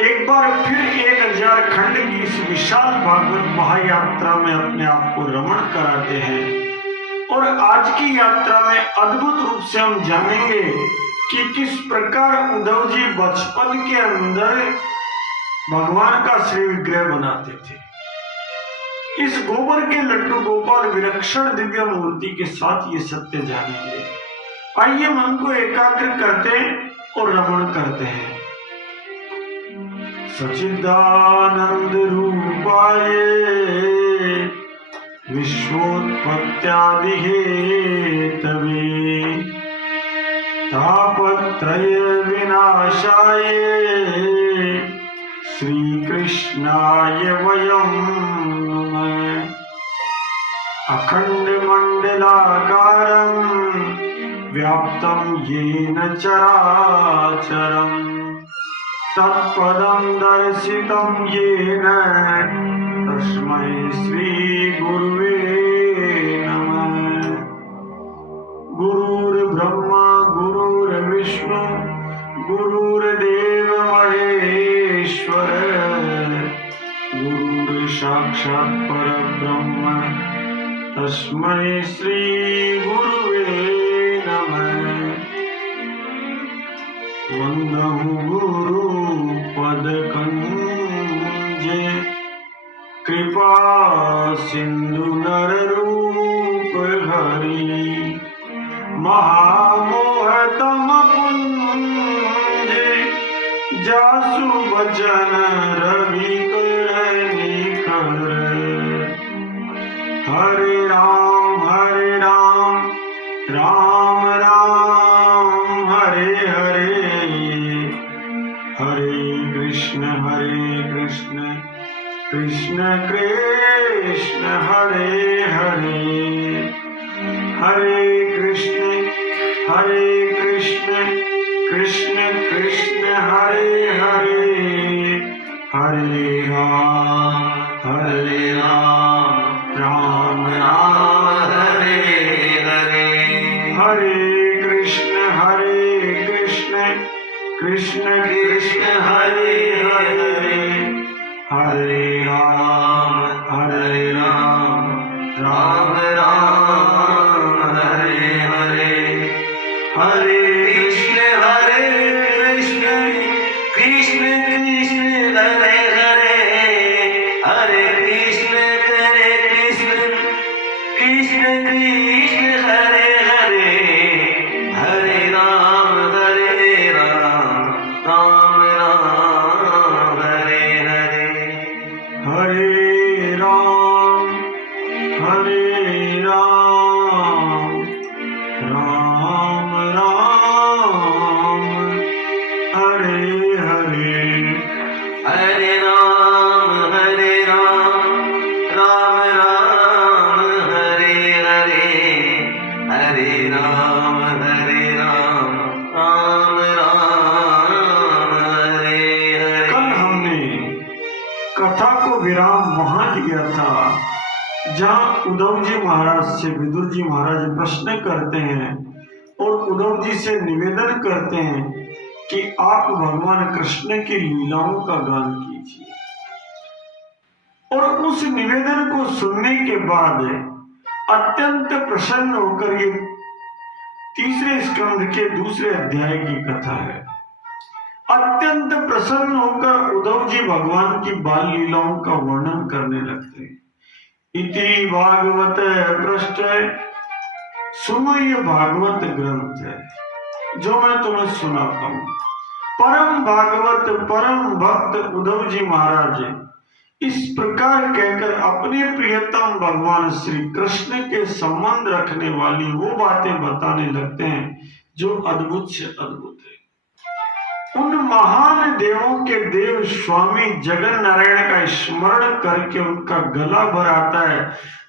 एक बार फिर 1000 खंड की इस विशाल भागवत महायात्रा में अपने आप को रमण कराते हैं। और आज की यात्रा में अद्भुत रूप से हम जानेंगे कि किस प्रकार उद्धव जी बचपन के अंदर भगवान का श्री विग्रह बनाते थे। इस गोबर के लड्डू गोपाल विलक्षण दिव्य मूर्ति के साथ ये सत्य जानेंगे। आइए मन को एकाग्र करते और रमण करते हैं। सच्चिदानंद रूपाय विश्वोत्पत्त्यादि हेतवे तापत्रय विनाशाय श्री कृष्णाय वयं नमः। अखंड मंडलाकारं व्याप्तं येन चराचरम् तत्पदं दर्शितं येन तस्मै श्री गुरुवे नमः। गुरुर्ब्रह्मा गुरुर्विष्णु गुरुर्देव महेश्वर गुरुर्साक्षात् परब्रह्म तस्मै श्री गुरुवे नमः। वंदहु गुरु पदकंजे कृपा सिंधु नर रूप हरि महामोहतम पुंजे जासु बचन रवि कर निखर। हरे राम राम राम हरे हरे हरे कृष्ण कृष्ण कृष्ण हरे हरे हरे कृष्ण कृष्ण कृष्ण हरे हरे हरे राम राम राम हरे हरे हरे कृष्ण कृष्ण कृष्ण हरे हरे हरे राम राम राम हरे हरे हरे कृष्ण कृष्ण कृष्ण हरे हरे हरे कृष्ण कृष्ण कृष्ण हरे हरे हरे राम राम राम हरे हरे हरे राम राम राम हरे हरे हरे राम राम राम हरे हरे हरे राम राम राम हरे हरे। कल हमने कथा को विराम वहां दिया था जहां उद्धव जी महाराज से विदुर जी महाराज प्रश्न करते हैं और उद्धव जी से निवेदन करते हैं कि आप भगवान कृष्ण की लीलाओं का गान कीजिए। और उस निवेदन को सुनने के बाद अत्यंत प्रसन्न होकर ये तीसरे स्कंद के दूसरे अध्याय की कथा है। अत्यंत प्रसन्न होकर उद्धव जी भगवान की बाल लीलाओं का वर्णन करने लगते हैं। इति भागवत पृष्ठ, सुनो ये भागवत ग्रंथ है जो मैं तुम्हें सुनाता हूँ। परम भागवत परम भक्त उद्धव जी महाराज इस प्रकार कहकर अपने प्रियतम भगवान श्री कृष्ण के संबंध रखने वाली वो बातें बताने लगते हैं जो अद्भुत से अद्भुत है। उन महान देवों के देव स्वामी जगन नारायण का स्मरण करके उनका गला भर आता है,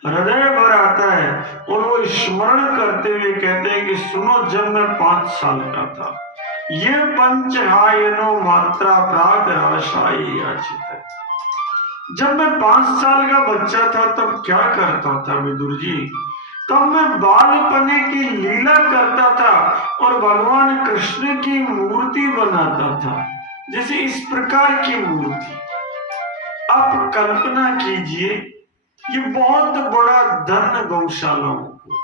हृदय भर आता है और वो स्मरण करते हुए कहते हैं कि सुनो, जब मैं 5 साल का था ये पंचहायनो मात्रा प्रात राशाई याचित है। जब मैं 5 साल का बच्चा था तब क्या करता था विदुर जी? तब मैं बालपने की लीला करता था और भगवान कृष्ण की मूर्ति बनाता था। जैसे इस प्रकार की मूर्ति आप कल्पना कीजिए, ये बहुत बड़ा धन गौशालाओं को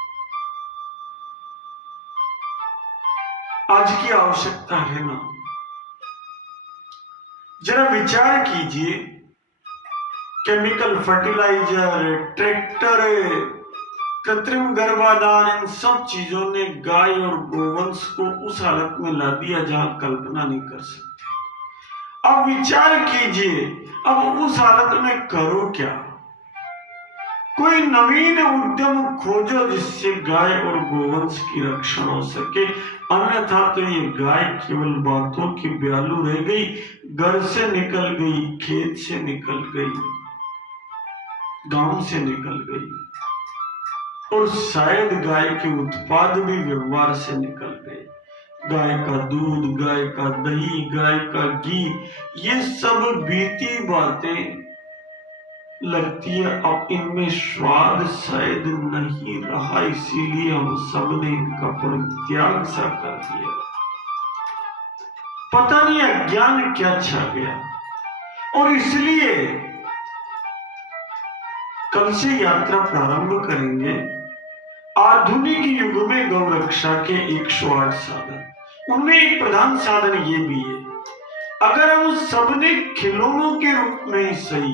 आज की आवश्यकता है ना। जरा विचार कीजिए, केमिकल फर्टिलाइजर, ट्रैक्टर, कृत्रिम गर्भाधान, इन सब चीजों ने गाय और गोवंश को उस हालत में ला दिया जहां कल्पना नहीं कर सकते। अब विचार कीजिए, अब उस हालत में करो क्या? कोई नवीन उद्यम खोजो जिससे गाय और गोवंश की रक्षा हो सके, अन्यथा तो ये गाय केवल बातों की ब्यालू रह गई, घर से निकल गई, खेत से निकल गई, गांव से निकल गई, और शायद गाय के उत्पाद भी व्यवहार से निकल गए। गाय का दूध, गाय का दही, गाय का घी, ये सब बीती बातें लगती है। अब इनमें स्वाद शायद नहीं रहा, इसीलिए हम सब ने इनका परित्याग सा कर दिया। पता नहीं अज्ञान क्या छा गया, और इसलिए कल से यात्रा प्रारंभ करेंगे। आधुनिक युग में गौ रक्षा के 108 साधन, उनमें एक प्रधान साधन ये भी है, अगर हम सबने खिलौनों के रूप में ही सही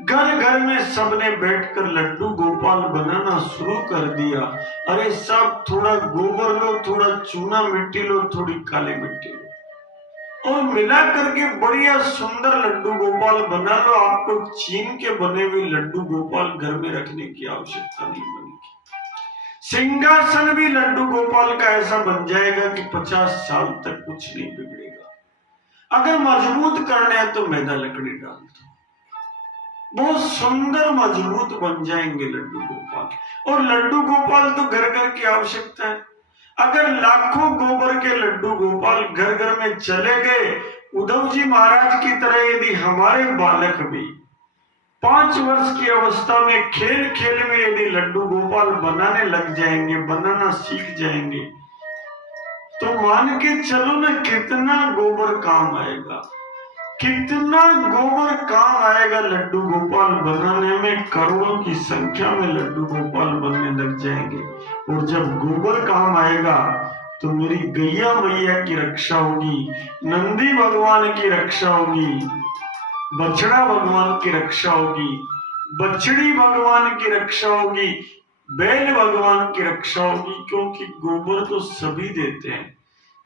घर घर में सबने बैठकर लड्डू गोपाल बनाना शुरू कर दिया। अरे सब थोड़ा गोबर लो, थोड़ा चूना मिट्टी लो, थोड़ी काली मिट्टी लो, और मिला करके बढ़िया सुंदर लड्डू गोपाल बना लो। आपको चीन के बने हुए लड्डू गोपाल घर में रखने की आवश्यकता नहीं बनेगी। सिंहासन भी लड्डू गोपाल का ऐसा बन जाएगा कि 50 साल तक कुछ नहीं बिगड़ेगा। अगर मजबूत करना है तो मैदा लकड़ी डाल दो, बहुत सुंदर मजबूत बन जाएंगे लड्डू गोपाल। और लड्डू गोपाल तो घर घर की आवश्यकता है। अगर लाखों गोबर के लड्डू गोपाल घर घर में चले गए, उद्धव जी महाराज की तरह यदि हमारे बालक भी 5 वर्ष की अवस्था में खेल खेल में यदि लड्डू गोपाल बनाने लग जाएंगे, बनाना सीख जाएंगे, तो मान के चलो ना कितना गोबर काम आएगा, कितना गोबर काम आएगा लड्डू गोपाल बनाने में। करोड़ों की संख्या में लड्डू गोपाल बनने लग जाएंगे, और जब गोबर काम आएगा तो मेरी गैया मैया की रक्षा होगी, नंदी भगवान की रक्षा होगी, बछड़ा भगवान की रक्षा होगी, बछड़ी भगवान की रक्षा होगी, बैल भगवान की रक्षा होगी, क्योंकि गोबर तो सभी देते हैं।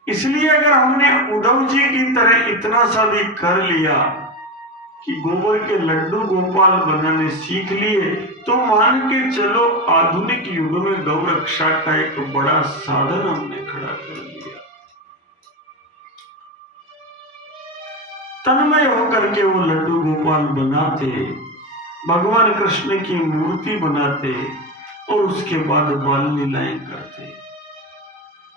इसलिए अगर हमने उद्धव जी की तरह इतना सा भी कर लिया कि गोबर के लड्डू गोपाल बनाने सीख लिए, तो मान के चलो आधुनिक युग में गौ रक्षा का एक बड़ा साधन हमने खड़ा कर दिया। तन्मय होकर के वो लड्डू गोपाल बनाते, भगवान कृष्ण की मूर्ति बनाते, और उसके बाद बाल लीलाएं करते।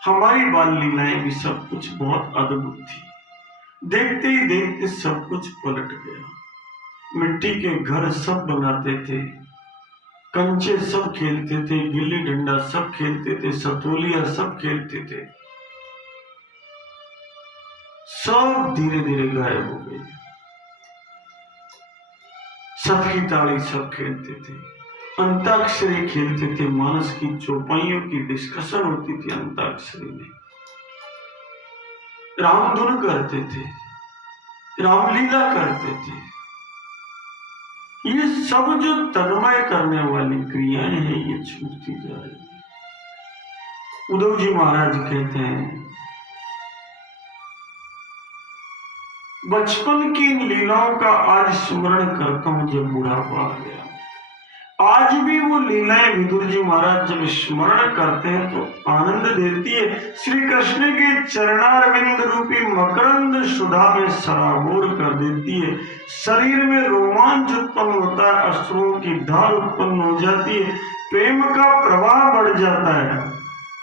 हमारी बाल लीलाएं भी सब कुछ बहुत अद्भुत थी। देखते ही देखते सब कुछ पलट गया। मिट्टी के घर सब बनाते थे, कंचे सब खेलते थे, गिल्ली डंडा सब खेलते थे, सतोलिया सब खेलते थे, सब धीरे धीरे गायब हो गए। सत की ताड़ी सब खेलते थे, अंताक्षरी खेलते थे, मानस की चौपाइयों की डिस्कशन होती थी अंताक्षरी में, रामधुन करते थे, रामलीला करते थे। ये सब जो तन्मय करने वाली क्रियाएं हैं, ये छूटती जा रही है। उद्धव जी महाराज कहते हैं, बचपन की इन लीलाओं का आज स्मरण करता हूं जब बुढ़ापा आ गया। आज भी वो लीलाएं विदुर जी महाराज जब स्मरण करते हैं तो आनंद देती है। श्री कृष्ण के चरणारविंद रूपी मकरंद सुधा में सराबोर कर देती है। शरीर में रोमांच उत्पन्न होता है, अश्रुओं की धार उत्पन्न हो जाती है, प्रेम का प्रवाह बढ़ जाता है।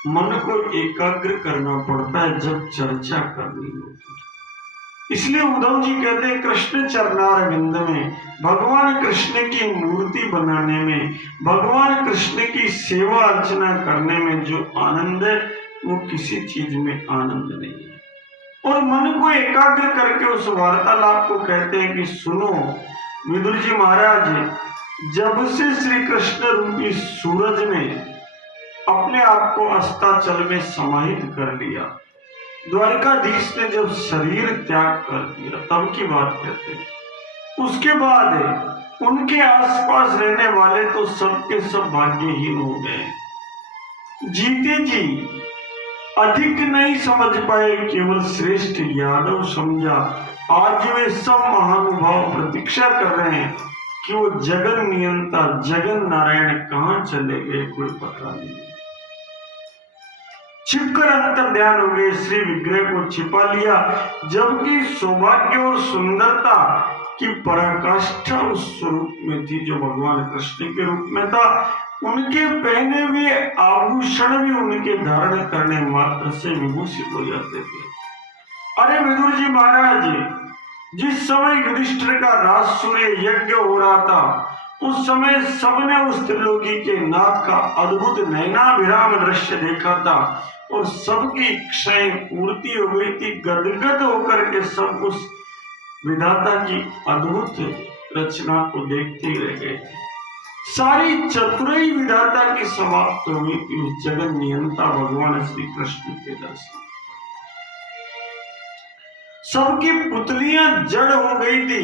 मन को एकाग्र करना पड़ता है जब चर्चा करनी होती है। इसलिए उद्धव जी कहते हैं, कृष्ण चरणारविंद में, भगवान कृष्ण की मूर्ति बनाने में, भगवान कृष्ण की सेवा अर्चना करने में जो आनंद है, वो किसी चीज में आनंद नहीं है। और मन को एकाग्र करके उस वार्तालाप को कहते हैं कि सुनो विदुर जी महाराज, जब से श्री कृष्ण रूपी सूरज ने अपने आप को अस्ताचल में समाहित कर लिया, द्वारकाधीश ने जब शरीर त्याग कर दिया, तब की बात कहते हैं। उसके बाद उनके आसपास रहने वाले तो सबके सब भाग्यहीन हो गए। जीते जी अधिक नहीं समझ पाए, केवल श्रेष्ठ यादव समझा। आज वे सब महानुभाव प्रतीक्षा कर रहे हैं कि वो जगन नियंता जगन नारायण कहां चले गए, कोई पता नहीं। छिपकर अंतर ध्यान हो गए, श्री विग्रह को छिपा लिया, जबकि सौभाग्य और सुंदरता की पराकाष्ठा उस स्वरूप में थी जो भगवान कृष्ण के रूप में था। उनके पहने हुए आभूषण भी उनके धारण करने मात्र से विभूषित हो जाते थे। अरे विदुर जी महाराज, जिस समय युधिष्ठिर का राज सूर्य यज्ञ हो रहा था, उस समय सबने उस त्रिलोकी के नाथ का अद्भुत नयनाभिराम दृश्य देखा था और सबकी इच्छाएं पूर्ति हो गई थी। गदगद होकर के सब उस विधाता की अद्भुत रचना को देखते ही रह गए थे। सारी चतुराई विधाता की समाप्त हो गई थी उस जगन नियंता भगवान श्री कृष्ण के दर्शन। सबकी पुतलियां जड़ हो गई थी।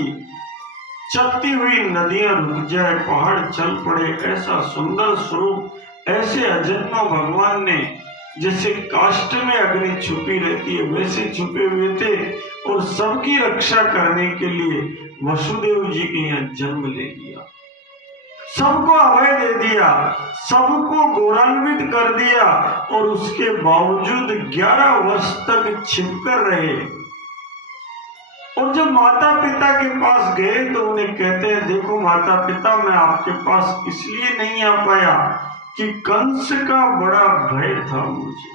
चलती हुई नदियां रुक जाए, पहाड़ चल पड़े, ऐसा सुंदर स्वरूप, ऐसे अजन्मा भगवान ने जैसे काष्ठ में अग्नि छुपी रहती है वैसे छुपे हुए थे और सबकी रक्षा करने के लिए वसुदेव जी के यहाँ जन्म ले लिया। सबको अभय दे दिया, सबको गौरवान्वित कर दिया और उसके बावजूद 11 वर्ष तक छिपकर रहे। और जब माता पिता के पास गए तो उन्हें कहते हैं, देखो माता पिता, मैं आपके पास इसलिए नहीं आ पाया कि कंस का बड़ा भय था मुझे।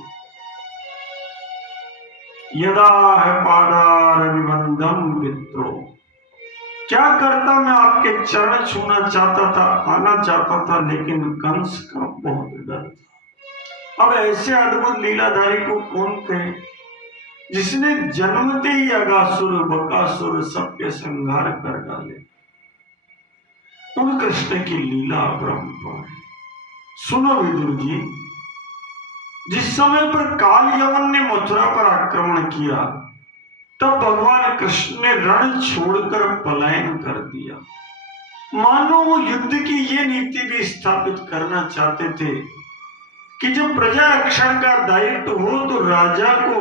यदा है पादार विबंधम वित्रो, क्या करता, मैं आपके चरण छूना चाहता था, आना चाहता था, लेकिन कंस का बहुत डर था। अब ऐसे अद्भुत लीलाधारी को कौन कहे, जिसने जन्मते ही अगासुर बकासुर सबके संहार कर डाले। उन कृष्ण की लीला अपरंपार है। सुनो विदुर जी, जिस समय पर काल यवन ने मथुरा पर आक्रमण किया, तब भगवान कृष्ण ने रण छोड़कर पलायन कर दिया। मानो वो युद्ध की ये नीति भी स्थापित करना चाहते थे कि जब प्रजा रक्षण का दायित्व हो तो राजा को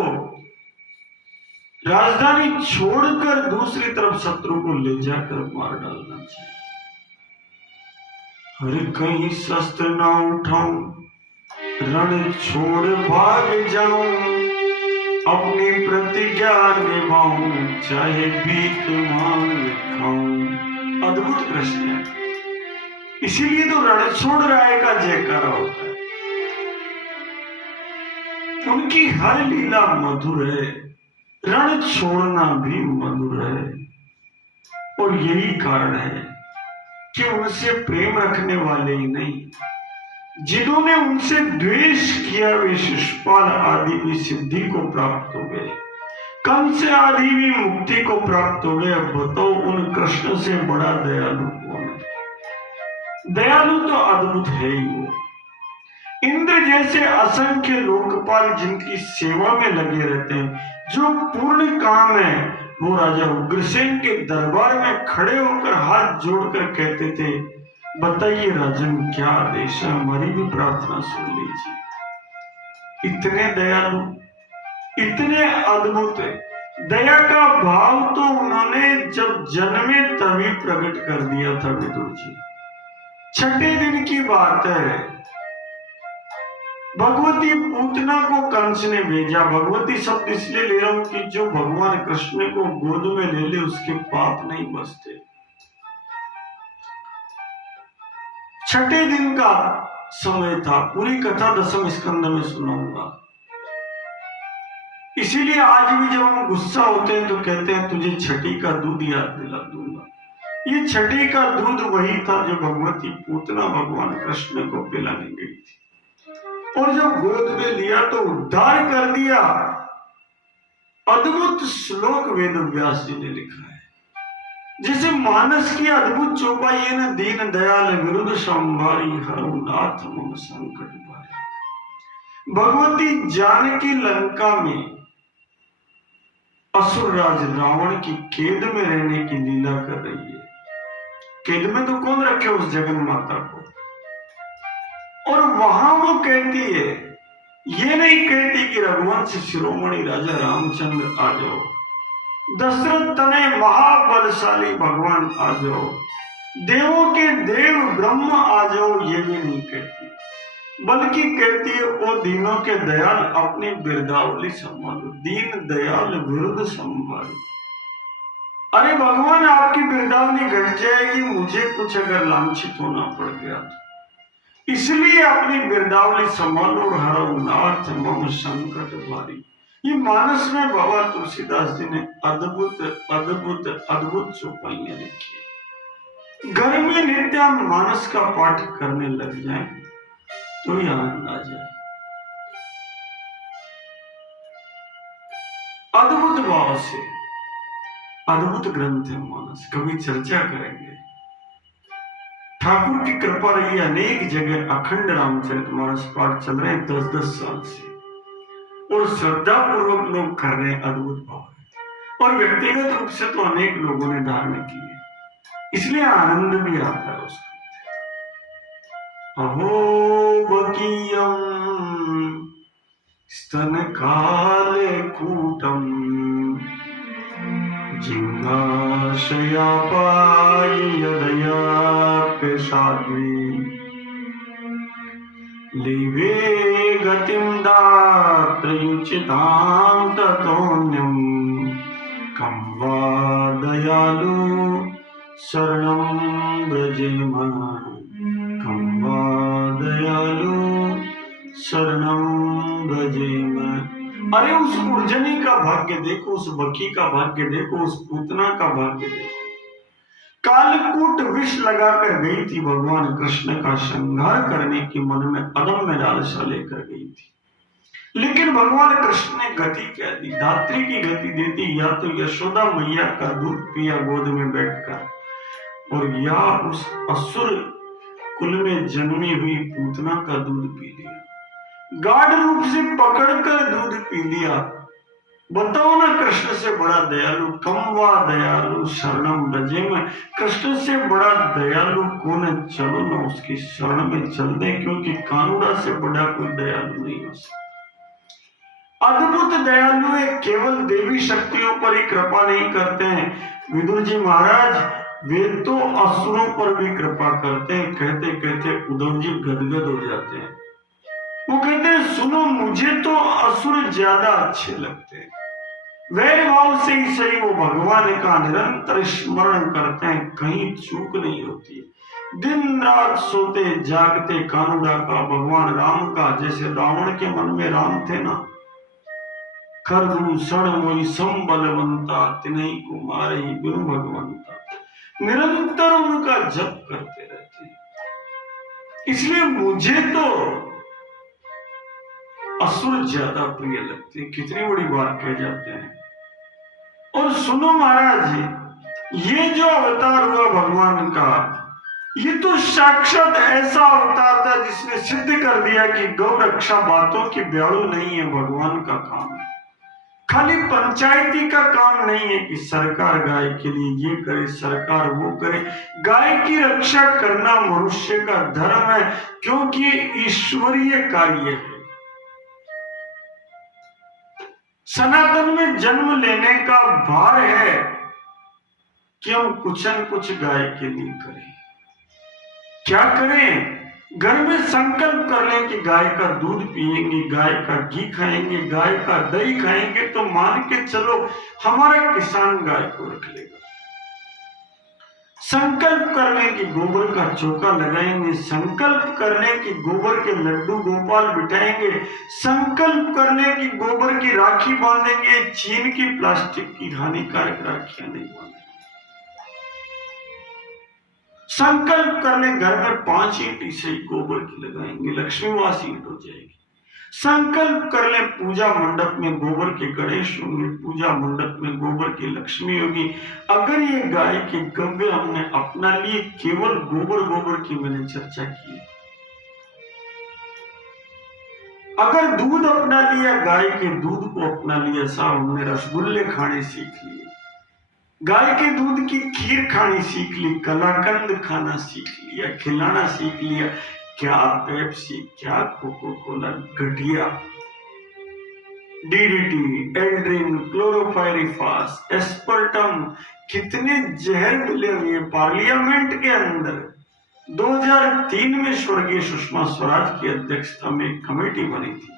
राजधानी छोड़कर दूसरी तरफ शत्रु को ले जाकर मार डालना चाहिए। हर कहीं शस्त्र ना उठाऊं, रण छोड़ भाग जाऊं, अपनी प्रतिज्ञा निभाऊं, चाहे भीख मांग खाऊं। अद्भुत कृष्ण है, इसीलिए तो रण छोड़ राय का जयकारा होता है। उनकी हर लीला मधुर है, रण छोड़ना भी मधुर है। और यही कारण है कि उनसे प्रेम रखने वाले ही नहीं, जिन्होंने उनसे द्वेष किया वे शिशुपाल आदि भी सिद्धि को प्राप्त हो गए, कंस आदि भी मुक्ति को प्राप्त हो गए। अब बताओ उन कृष्ण से बड़ा दयालु कौन है? दयालु तो अद्भुत है ही वो। इंद्र जैसे असंख्य लोकपाल जिनकी सेवा में लगे रहते हैं, जो पूर्ण काम है, वो राजा उग्रसेन के दरबार में खड़े होकर हाथ जोड़कर कहते थे, बताइए राजन क्या आदेश है, हमारी भी प्रार्थना सुन लीजिए। इतने दयालु, इतने अद्भुत दया का भाव तो उन्होंने जब जन्मे तभी प्रकट कर दिया था विदुर जी। 6ठे दिन की बात है, भगवती पूतना को कंस ने भेजा। भगवती शब्द इसलिए ले रहा हूं कि जो भगवान कृष्ण को गोद में ले ले उसके पाप नहीं बचते। 6ठे दिन का समय था, पूरी कथा 10वें स्कंद में सुनाऊंगा। इसीलिए आज भी जब हम गुस्सा होते हैं तो कहते हैं तुझे छठी का दूध याद दिला दूंगा। ये छठी का दूध वही था जो भगवती पूतना भगवान कृष्ण को पिलाने गई थी, और जब गोद में लिया तो उद्धार कर दिया। अद्भुत श्लोक वेद व्यास जी ने लिखा है। जैसे मानस की अद्भुत चौपाई है ना, दीन दयाल विरुद्ध संभारी हरऊ नाथ मम संकट भारी। भगवती जानकी लंका में असुरराज रावण की कैद में रहने की लीला कर रही है। कैद में तो कौन रखे उस जगन माता को, और वहां वो कहती है, ये नहीं कहती कि रघुवंश शिरोमणि राजा रामचंद्र आ जाओ, दशरथ तने महाबलशाली भगवान आ जाओ, देवों के देव ब्रह्म आ जाओ, ये भी नहीं कहती, बल्कि कहती है ओ दीनों के दयाल अपनी बिरदावली संभालो, दीन दयाल विरुद्ध संभालो। अरे भगवान आपकी बिरदावली घट जाएगी, मुझे कुछ अगर लांछित होना पड़ गया तो, इसलिए अपनी बिरदावली संभालो और हरऊ नाथ मम संकट भारी। ये मानस में बाबा तुलसीदास जी ने अद्भुत अद्भुत अद्भुत चौपाइयां लिखी है। घर में नित्य मानस का पाठ करने लग जाए तो ही आनंद आ जाए। अद्भुत भाव से अद्भुत ग्रंथ है मानस, कभी चर्चा करेंगे। ठाकुर की कृपा रही, अनेक जगह अखंड रामचरितमानस पाठ चल रहे हैं 10-10 साल से, और श्रद्धा पूर्वक लोग कर रहे हैं। अद्भुत भाव है, और व्यक्तिगत रूप से तो अनेक लोगों ने धारण की है, इसलिए आनंद भी आता है उसका। अहो बकीयम स्तन काले कूटम जिंगाशया पाय यदया पेशाद्वी लिवे गतिम दात्रयुचितां ततोन्यम कं वा दयालु शरणं व्रजेम, कं वा दयालु शरणं व्रजेम। अरे उस उर्जनी का भाग्य देखो, उस बकी का भाग्य देखो, उस पूतना का भाग्य देखो। कालकूट विष लगाकर गई थी भगवान कृष्ण का संहार करने की, मन में अदम्य लालसा लेकर गई थी, लेकिन भगवान कृष्ण ने गति क्या दी? धात्री की गति देती, या तो यशोदा मैया का दूध पिया गोद में बैठकर, और या उस असुर कुल में जन्मी हुई पूतना का दूध पी लिया, गाढ़ रूप से पकड़कर दूध पी लिया। बताओ ना, कृष्ण से बड़ा दयालु, कम वा दयालु शरणम व्रजेम, कृष्ण से बड़ा दयालु कौन है? चलो ना उसकी शरण में चल दे, क्योंकि कानूड़ा से बड़ा कोई दयालु नहीं हो सकता। अद्भुत दयालु है, केवल देवी शक्तियों पर ही कृपा नहीं करते हैं विदुर जी महाराज, वे तो असुरों पर भी कृपा करते हैं। कहते कहते उद्धव जी गदगद हो जाते हैं। वो कहते हैं, सुनो, मुझे तो असुर ज्यादा अच्छे लगते हैं। वैर भाव से ही सही वो भगवान का निरंतर स्मरण करते हैं, कहीं चूक नहीं होती। दिन रात सोते जागते कानूड़ा का, भगवान राम का, जैसे रावण के मन में राम थे ना, खरदूषण मोई संबलवंता तिनहि को मारे ही बिनु भगवंता, निरंतर उनका जप करते रहते। इसलिए मुझे तो असुर ज्यादा प्रिय लगते हैं। कितनी बड़ी बात कह जाते हैं। और सुनो महाराज जी, ये जो अवतार हुआ भगवान का, ये तो साक्षात ऐसा अवतार था जिसने सिद्ध कर दिया कि गौ रक्षा बातों की ब्याड़ू नहीं है, भगवान का काम है। खाली पंचायती का काम नहीं है कि सरकार गाय के लिए ये करे, सरकार वो करे। गाय की रक्षा करना मनुष्य का धर्म है, क्योंकि ईश्वरीय कार्य है। सनातन में जन्म लेने का भार है कि हम कुछ न कुछ गाय के लिए करें। क्या करें? घर में संकल्प कर लें कि गाय का दूध पिएंगे, गाय का घी खाएंगे, गाय का दही खाएंगे, तो मान के चलो हमारा किसान गाय को रख लेगा। संकल्प कर लें कि गोबर का चौका लगाएंगे, संकल्प कर लें कि गोबर के लड्डू गोपाल बिठाएंगे, संकल्प कर लें कि गोबर की राखी बांधेंगे, चीन की प्लास्टिक की हानिकारक राखियां नहीं बांधेंगे। संकल्प कर लें घर में 5 ईंट से गोबर की लगाएंगे, लक्ष्मीवास ईंट हो जाएगी। संकल्प कर ले पूजा मंडप में गोबर के गणेश होंगे, पूजा मंडप में गोबर की लक्ष्मी होगी। अगर ये गाय के गव्य हमने अपना लिए, केवल गोबर की मैंने चर्चा की, अगर दूध अपना लिया, गाय के दूध को अपना लिया, साहब हमने रसगुल्ले खाने सीख लिए, गाय के दूध की खीर खानी सीख ली, कलाकंद खाना सीख लिया, खिलाना सीख लिया, क्या पेप्सी, क्या कोको कोला, घटिया डीडीटी, एल्ड्रिन, क्लोरोपाइरिफास, एस्पर्टम, कितने जहर मिले हुए। पार्लियामेंट के अंदर 2003 में स्वर्गीय सुषमा स्वराज की अध्यक्षता में एक कमेटी बनी थी।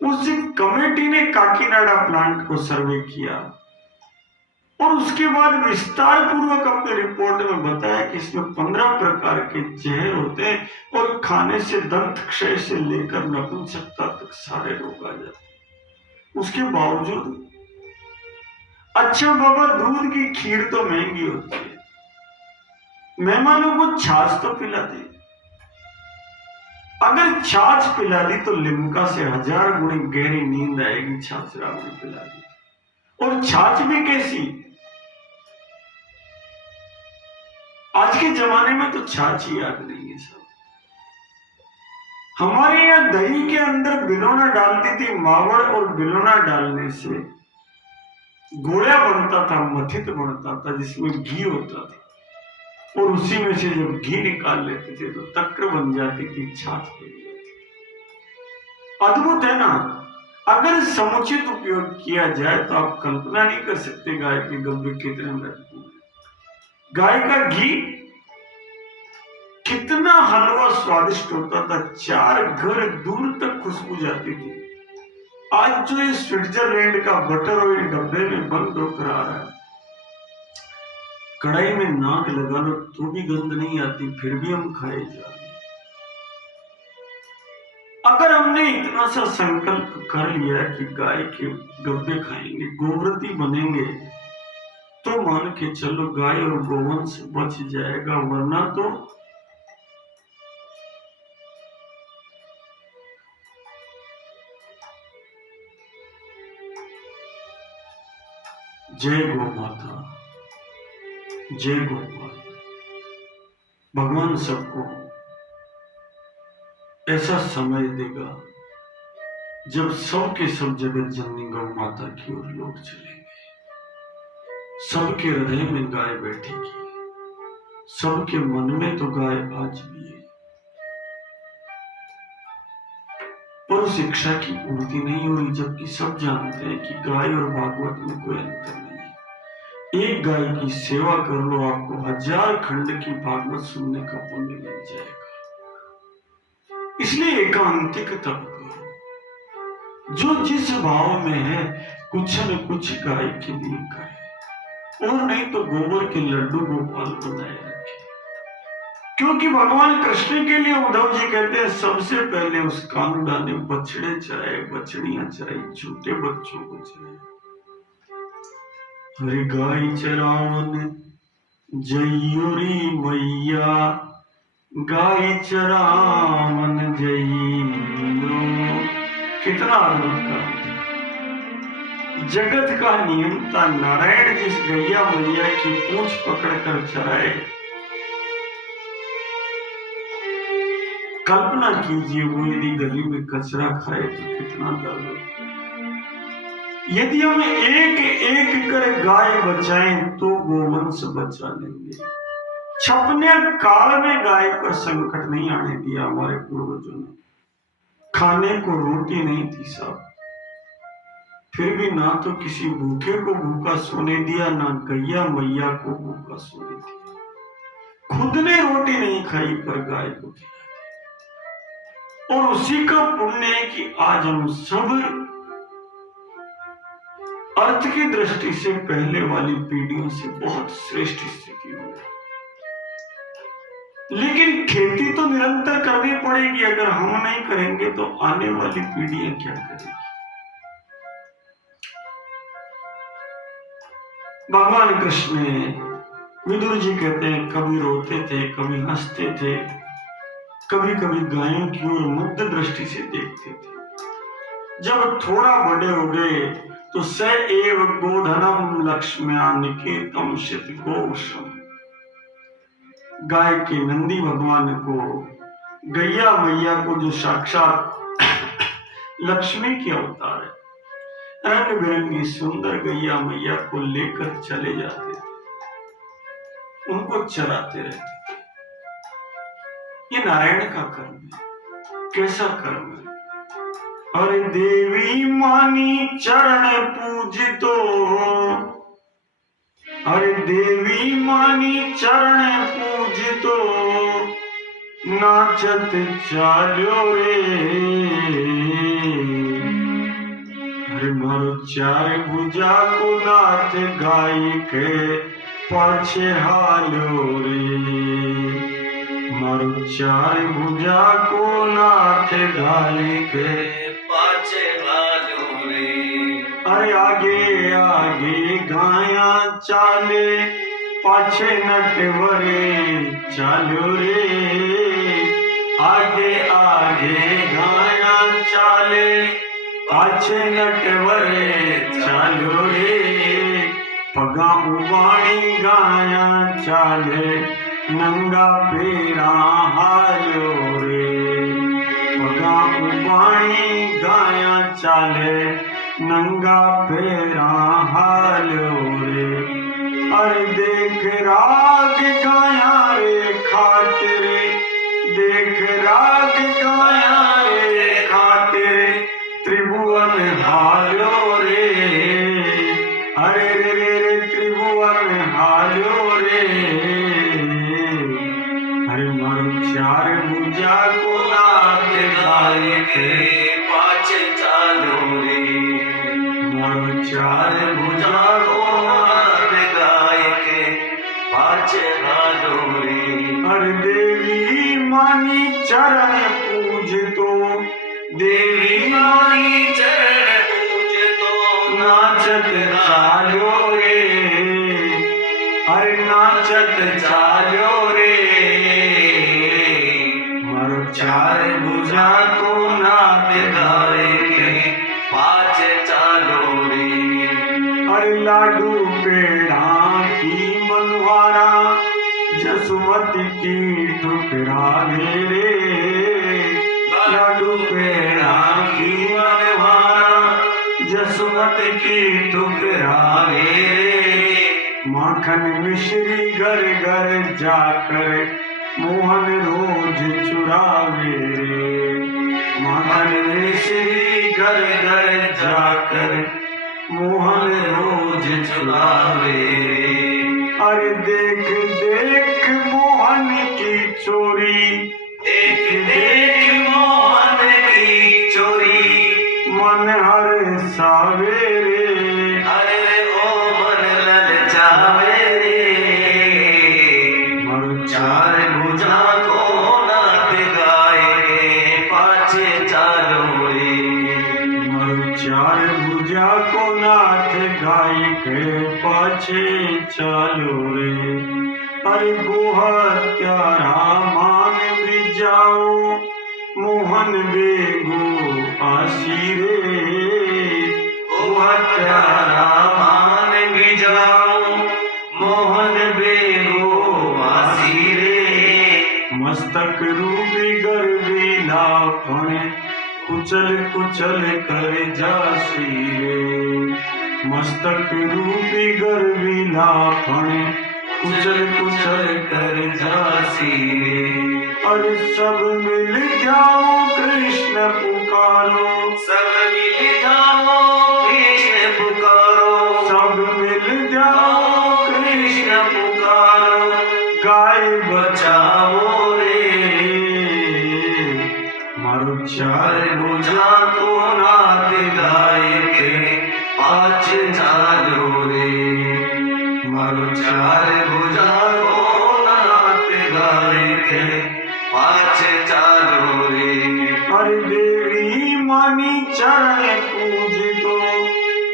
उस कमेटी ने काकीनाडा प्लांट को सर्वे किया और उसके बाद विस्तार पूर्वक अपनी रिपोर्ट में बताया कि इसमें 15 प्रकार के जहर होते हैं और खाने से दंत क्षय से लेकर नपुंसकता तक सारे रोग आ जाते हैं। उसके बावजूद अच्छा बाबा, दूध की खीर तो महंगी होती है, मेहमानों को छाछ तो पिला दी। अगर छाछ पिला दी तो लिम्का से 1000 गुणी गहरी नींद आएगी, छाछ राबड़ी पिला दी। और छाछ भी कैसी, आज के जमाने में तो छाछ ही याद नहीं है सब। हमारे यहाँ दही के अंदर बिलोना डालती थी, मावड़, और बिलोना डालने से गोया बनता था, मथित बनता था, जिसमें घी होता था, और उसी में से जब घी निकाल लेते थे तो तक्र बन जाती थी, छाछ बन जाती थी। अद्भुत है ना। अगर समुचित उपयोग किया जाए तो आप कल्पना नहीं कर सकते गाय के गव्य कितने महत्वपूर्ण है। गाय का घी कितना हलवा स्वादिष्ट होता था, 4 घर दूर तक खुशबू जाती थी। आज जो ये स्विट्जरलैंड का बटर ऑयल डब्बे में बंद होकर आ रहा है, कढ़ाई में नाक लगा लो तो भी गंध नहीं आती, फिर भी हम खाए जा रहे हैं। अगर हमने इतना सा संकल्प कर लिया कि गाय के गब्बे खाएंगे, गोव्रती बनेंगे, तो मान के चलो गाय और गोवंश बच जाएगा, वरना तो जय गौ माता, जय गौ माता। भगवान सबको ऐसा समय देगा जब सब के सब जगत जननी गौ माता की ओर लोग चलेंगे। सबके हृदय में गाय बैठेगी, सबके मन में तो गाय आज भी है, पर शिक्षा की पूर्ति नहीं हो रही, जबकि सब जानते हैं कि गाय और भागवत में कोई अंतर नहीं है। एक गाय की सेवा कर लो, आपको 1000 खंड की भागवत सुनने का पुण्य मिल जाएगा। इसलिए एकांतिक तप करो, जो जिस भाव में है कुछ न कुछ गाय के लिए करे, और नहीं तो गोबर के लड्डू गोपाल बनाए रखे। क्योंकि भगवान कृष्ण के लिए उद्धव जी कहते हैं सबसे पहले उस कानुड़ा ने बछड़े चराए, बछड़ियां चराई, छोटे बच्चों को चराए। हरि गाय चरावन जयूरी मैया, गाय चरावन जइयो। कितना अद्भुत काम है। जगत का नियंता नारायण जिस गैया मैया की पूंछ पकड़कर चराए, कल्पना कीजिए वो यदि गली में कचरा खाए तो कितना दर्द होता। यदि हम एक एक कर गाय बचाएं तो गोवंश बचा लेंगे। छपने काल में गाय पर संकट नहीं आने दिया हमारे पूर्वजों ने। खाने को रोटी नहीं थी साहब, फिर भी ना तो किसी भूखे को भूखा सोने दिया, ना गैया मैया को भूखा सोने दिया। खुद ने रोटी नहीं खाई पर गाय को खिलाई, और उसी का पुण्य है कि आज हम सब अर्थ की दृष्टि से पहले वाली पीढ़ियों से बहुत श्रेष्ठ स्थिति में। लेकिन खेती तो निरंतर करनी पड़ेगी, अगर हम नहीं करेंगे तो आने वाली पीढ़ियां क्या करेंगी। भगवान कृष्ण, विदुर जी कहते हैं कभी रोते थे कभी हंसते थे, कभी कभी गायों की ओर मुग्ध दृष्टि से देखते थे। जब थोड़ा बड़े हो गए तो स एव गोधनम लक्ष्म्या निकेतम शित गोषम, गाय के नंदी भगवान को, गैया मैया को, जो साक्षात लक्ष्मी के अवतार है, रंग बिरंगी सुंदर गैया मैया को लेकर चले जाते थे, उनको चराते रहते थे। ये नारायण का कर्म है। कैसा कर्म है? अरे देवी मानी चरण पूजितो, अरे देवी मानी चरण पूजितो, नाचत चाल्यो रे, अरे मारो चार भुजा को नाथ गाय के पाछे हालो रे, मारो चार भुजा को नाथ गाय के पाछे हालो रे। अरे आगे आगे गाया चाले, पाछे नटवरे चालो रे, आगे आगे गाया चाले, पाछे नटवरे चालो रे, पगा उबाणी गाया चाले, नंगा पेरा हालो रे, पगा उबाणी गाया चाले, नंगा पेरा हालो रे। अरे देख राग गाया रे खातिर, देख राग गाया रे खातिर, त्रिभुवन हालो रे, अरे रे रे रे त्रिभुवन हालो रे, अरे मारो चार भुजा को नाथ गाय के पाछे चालो रे, मारो चार भुजा को नाथ गाय के पाछे हालो रे। अरे देवी मानी चरण पूजतो, देवी मानी चरण पूजतो, नाचत चालो रे, अरे नाचत चालो रे, मारो चार भुजा को नाथ गाय के पाछे चालो रे। अरे लाडू पेड़ा की मनवारा, जसुमती की ठुकरावे रे, लाडू पेड़ा की मनवारा, जसुमती की ठुकरावे रे, माखन मिश्री घर घर जाकर मोहन रोज चुरावे रे, माखन मिश्री घर घर जाकर मोहन रोज चुरावे रे। अरे देख देख मोहन की चोरी, देख देख मोहन की चोरी, मन हर सावेरे, अरे ओ मन ललचावे रे, मारो चार भुजा को नाथ गाय के पाछे चालो रे, मारो चार भुजा को नाथ गाय के पाछे चालो रे। अरे गोहत्यारा मान भी जाओ, मोहन बेगो आसी रे, गोहत्यारा मान भी जाओ, मोहन बेगो आसी रे, मस्तक रूपी गर्वी लापण, कुचल कुचल कर जासी रे, मस्तक रूपी गर्वी लापण, कुचल कुचल कर जासी रे। और सब मिल जाओ कृष्ण पुकारो, सब मिल जाओ कृष्ण पुकारो, सब मिल जाओ कृष्ण पुकारो, गाय बचाओ रे, मारो चार भुजा को नाथ गाय के पाछे चालो रे, मारो चार भुजा को नाथ गाय के पाछे चालो रे। अरे देवी मानी चरण पूजतो,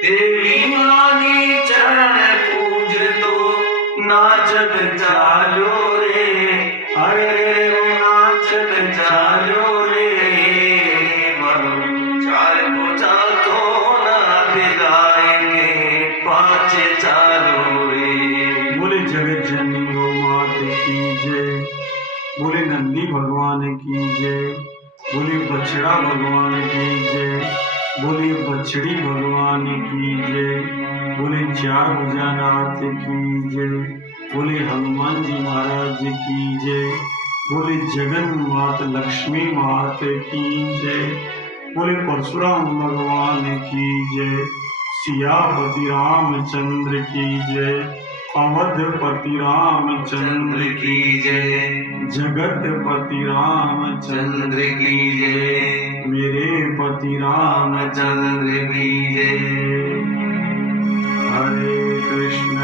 देवी मानी चरण पूजतो, नाचत चालो रे, अरे नाच जगन चालो रे मारो चार पूजा तो ना दिलाएंगे पाँच चालो रे। बोले जगत जननी गौ मात की जय, बोले नंदी भगवान की जय, बोले बछड़ा भगवान की जय, बोले बछड़ी भगवान की जय, बोले चार भुजानाथ की जय, बोले हनुमान जी महाराज की जय, बोले जगन मात लक्ष्मी मात की जय, बोले परशुराम भगवान की जय, सियापति रामचंद्र की जय, अवधपति रामचंद्र की जय, जगतपति रामचंद्र की जय, मेरे पति रामचंद्र की जय। हरे कृष्ण